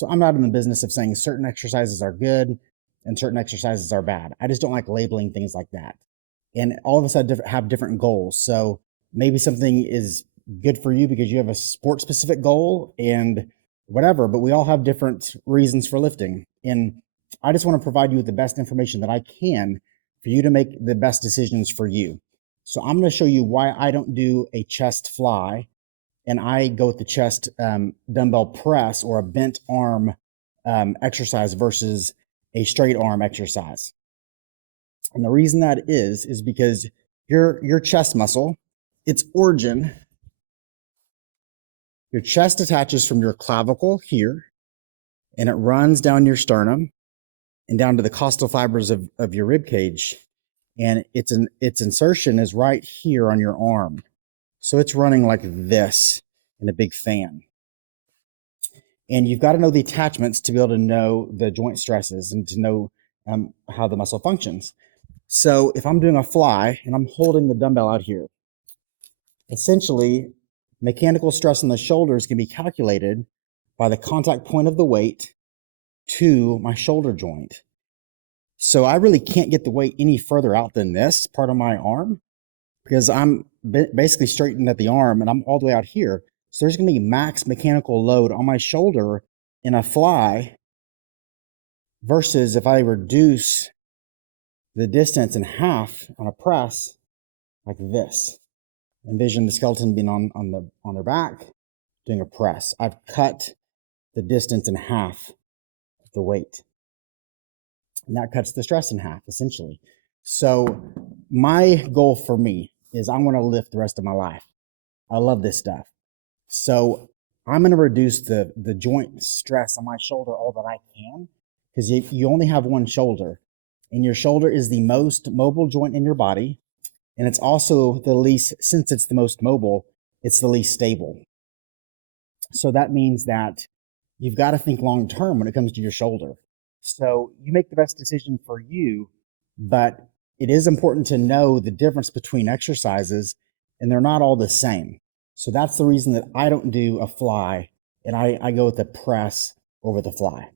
So I'm not in the business of saying certain exercises are good and certain exercises are bad. I just don't like labeling things like that. And all of us have different goals. So maybe something is good for you because you have a sport specific goal and whatever, but we all have different reasons for lifting. And I just want to provide you with the best information that I can for you to make the best decisions for you. So I'm going to show you why I don't do a chest fly and I go with the chest dumbbell press or a bent arm exercise versus a straight arm exercise. And the reason that is because your chest muscle, its origin, your chest attaches from your clavicle here, and it runs down your sternum and down to the costal fibers of your rib cage. And its insertion is right here on your arm. So it's running like this in a big fan. And you've got to know the attachments to be able to know the joint stresses and to know how the muscle functions. So if I'm doing a fly and I'm holding the dumbbell out here, essentially mechanical stress on the shoulders can be calculated by the contact point of the weight to my shoulder joint. So I really can't get the weight any further out than this part of my arm because I'm basically straightened at the arm and I'm all the way out here. So there's going to be max mechanical load on my shoulder in a fly versus if I reduce the distance in half on a press like this. Envision the skeleton being on their back doing a press. I've cut the distance in half of the weight. And that cuts the stress in half, essentially. So my goal for me is I want to lift the rest of my life. I love this stuff. So I'm going to reduce the joint stress on my shoulder all that I can because you only have one shoulder. And your shoulder is the most mobile joint in your body. And it's also the least, since it's the most mobile, it's the least stable. So that means that you've got to think long term when it comes to your shoulder. So you make the best decision for you, but it is important to know the difference between exercises, and they're not all the same. So that's the reason that I don't do a fly and I go with the press over the fly.